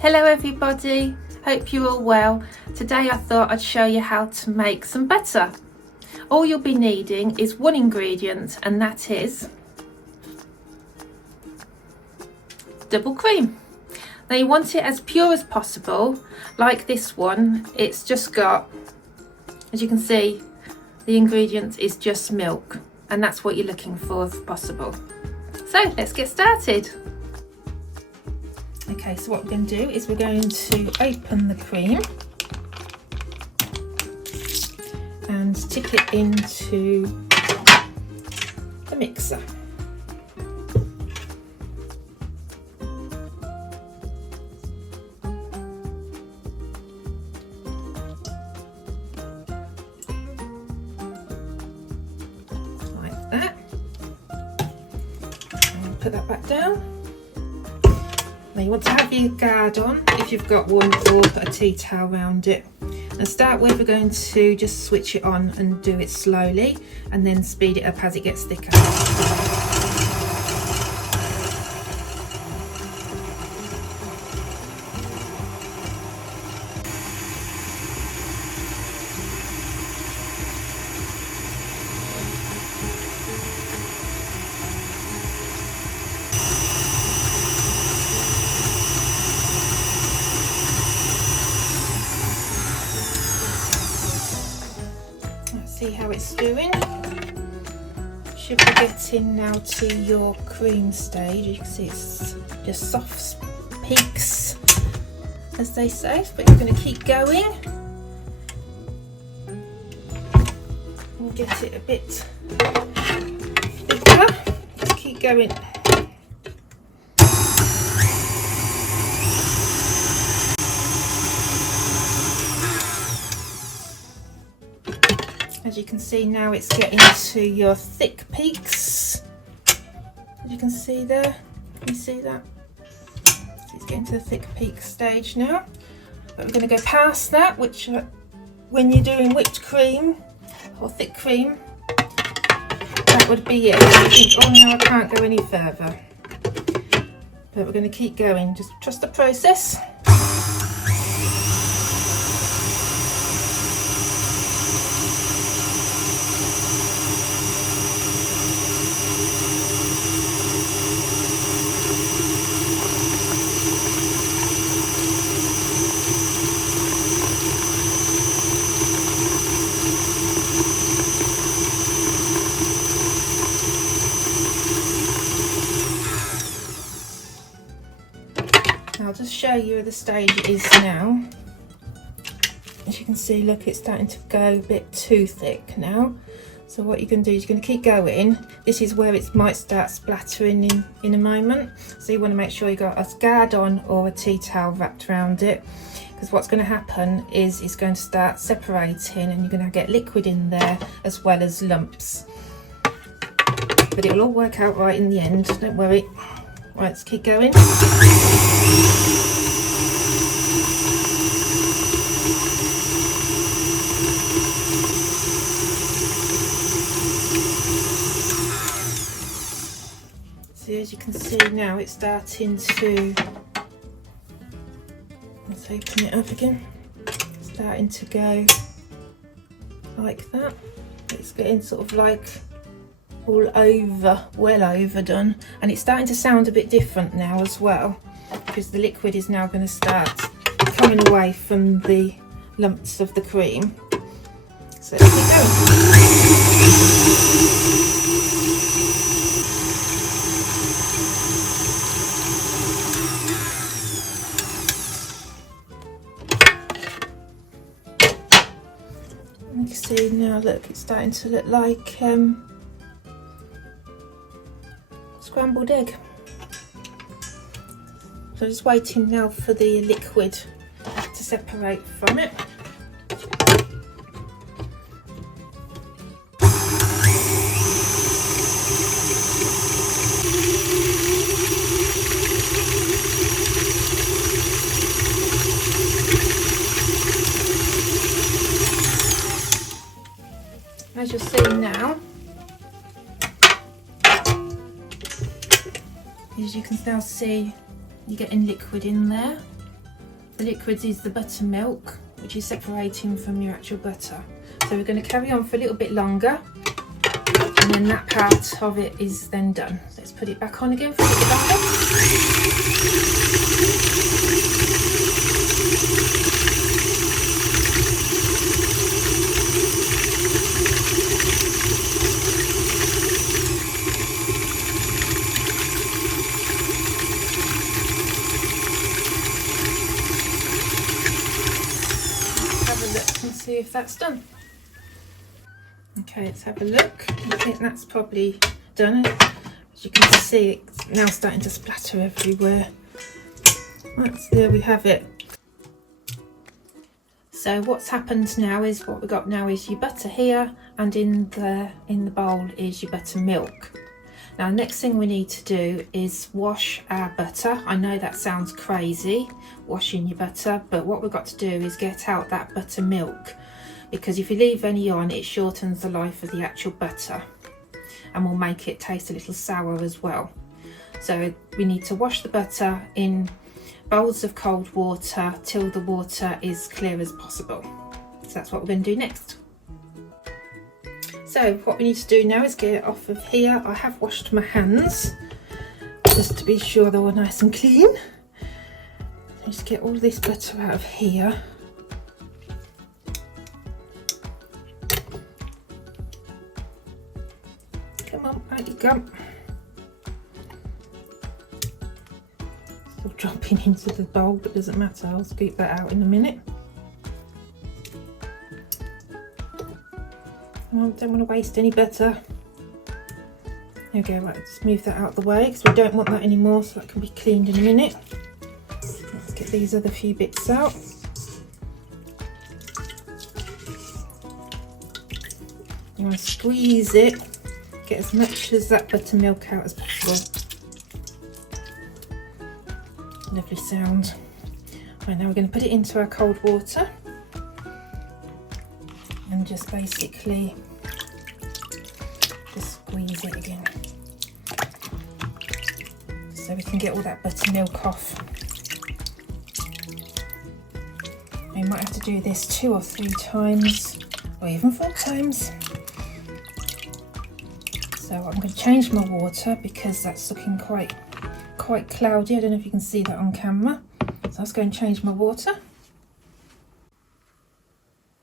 Hello everybody, hope you're all well. Today I thought I'd show you how to make some butter. All you'll be needing is one ingredient, and that is double cream. Now you want it as pure as possible, like this one. It's just got, as you can see, the ingredient is just milk, and that's what you're looking for if possible. So let's get started. Okay, so what we're going to do is we're going to open the cream and tip it into the mixer. Like that. And put that back down. Now you want to have your guard on if you've got one, or put a tea towel around it. And start with, we're going to just switch it on and do it slowly, and then speed it up as it gets thicker. See how it's doing. Should be getting now to your cream stage. You can see it's just soft peaks, as they say, but you're going to keep going and get it a bit thicker. Just keep going. As you can see now, it's getting to your thick peaks. As you can see there, can you see that? It's getting to the thick peak stage now. But we're going to go past that, which when you're doing whipped cream or thick cream, that would be it. You think, oh no, I can't go any further. But we're going to keep going, just trust the process. I'll just show you where the stage is now. As you can see, look, it's starting to go a bit too thick now. So what you can do is you're going to keep going. This is where it might start splattering in a moment. So you want to make sure you've got a guard on or a tea towel wrapped around it, because what's going to happen is it's going to start separating and you're going to get liquid in there as well as lumps. But it'll all work out right in the end, don't worry. Right, let's keep going. So as you can see now, it's starting to, let's open it up again, it's starting to go like that. It's getting sort of like all over, well overdone, and it's starting to sound a bit different now as well, because the liquid is now going to start coming away from the lumps of the cream. So let's keep going. You can see now, look, it's starting to look like scrambled egg. So just waiting now for the liquid to separate from it. As you'll see now, as you can now see, you're getting liquid in there. The liquids is the buttermilk, which is separating from your actual butter. So we're going to carry on for a little bit longer, and then that part of it is then done. So let's put it back on again for a little longer. Have a look and see if that's done. Okay, let's have a look. I think that's probably done. As you can see, it's now starting to splatter everywhere. There we have it. So what's happened now is, what we got now is your butter here, and in the bowl is your buttermilk. Now, next thing we need to do is wash our butter. I know that sounds crazy, washing your butter, but what we've got to do is get out that buttermilk, because if you leave any on, it shortens the life of the actual butter and will make it taste a little sour as well. So we need to wash the butter in bowls of cold water till the water is clear as possible. So that's what we're going to do next. So what we need to do now is get it off of here. I have washed my hands just to be sure they're all nice and clean. Just get all this butter out of here. Come on, out you go. Still dropping into the bowl, but doesn't matter. I'll scoop that out in a minute. I don't want to waste any butter. There we go, right, just move that out of the way because we don't want that anymore, so that can be cleaned in a minute. Let's get these other few bits out. You want to squeeze it, get as much as that buttermilk out as possible. Lovely sound. Right, now we're going to put it into our cold water and just basically just squeeze it again so we can get all that buttermilk off. You might have to do this 2 or 3 times or even 4 times. So I'm going to change my water because that's looking quite cloudy. I don't know if you can see that on camera. So let's go and change my water.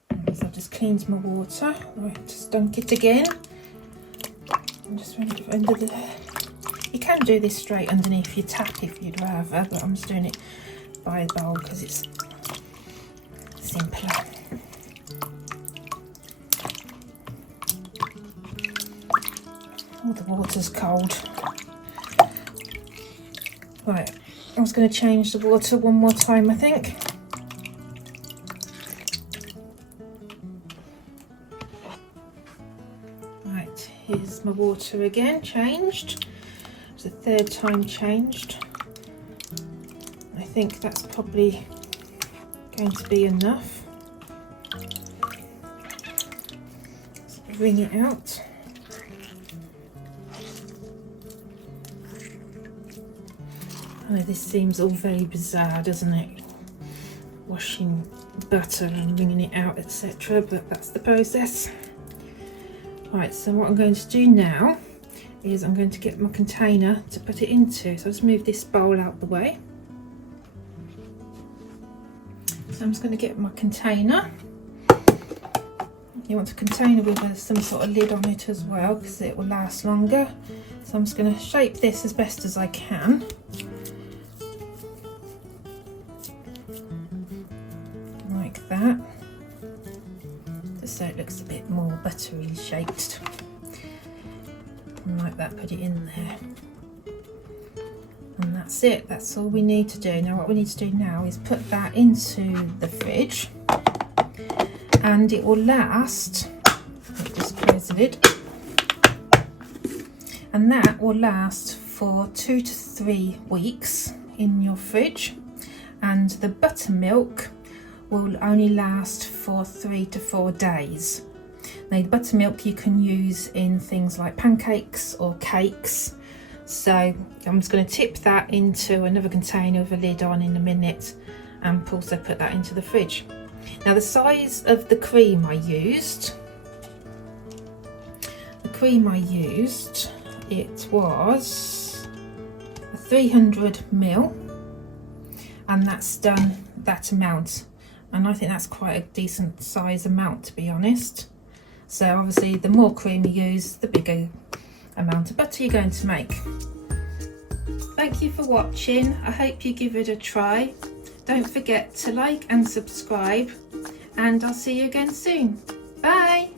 So I've just cleaned my water. Right, just dunk it again. I'm just running it under the. You can do this straight underneath your tap if you'd rather, but I'm just doing it by the bowl because it's simpler. Oh, the water's cold. Right, I was going to change the water one more time, I think. Right, here's my water again, changed. It's the 3rd time changed. I think that's probably going to be enough. Let's bring it out. Oh, this seems all very bizarre, doesn't it? Washing butter and wringing it out, etc. But that's the process. Right, so what I'm going to do now is I'm going to get my container to put it into. So I'll just move this bowl out the way. So I'm just going to get my container. You want a container with some sort of lid on it as well because it will last longer. So I'm just going to shape this as best as I can. Like that. Just so it looks a bit more buttery shaped. And like that, put it in there. And that's it, that's all we need to do. Now what we need to do now is put that into the fridge and it will last, just close the lid, and that will last for 2 to 3 weeks in your fridge, and the buttermilk will only last for 3 to 4 days. Now the buttermilk you can use in things like pancakes or cakes. So I'm just going to tip that into another container with a lid on in a minute, and also put that into the fridge. Now the size of the cream I used, it was 300 ml, and that's done that amount, and I think that's quite a decent size amount, to be honest. So obviously the more cream you use, the bigger amount of butter you're going to make. Thank you for watching. I hope you give it a try. Don't forget to like and subscribe, and I'll see you again soon. Bye.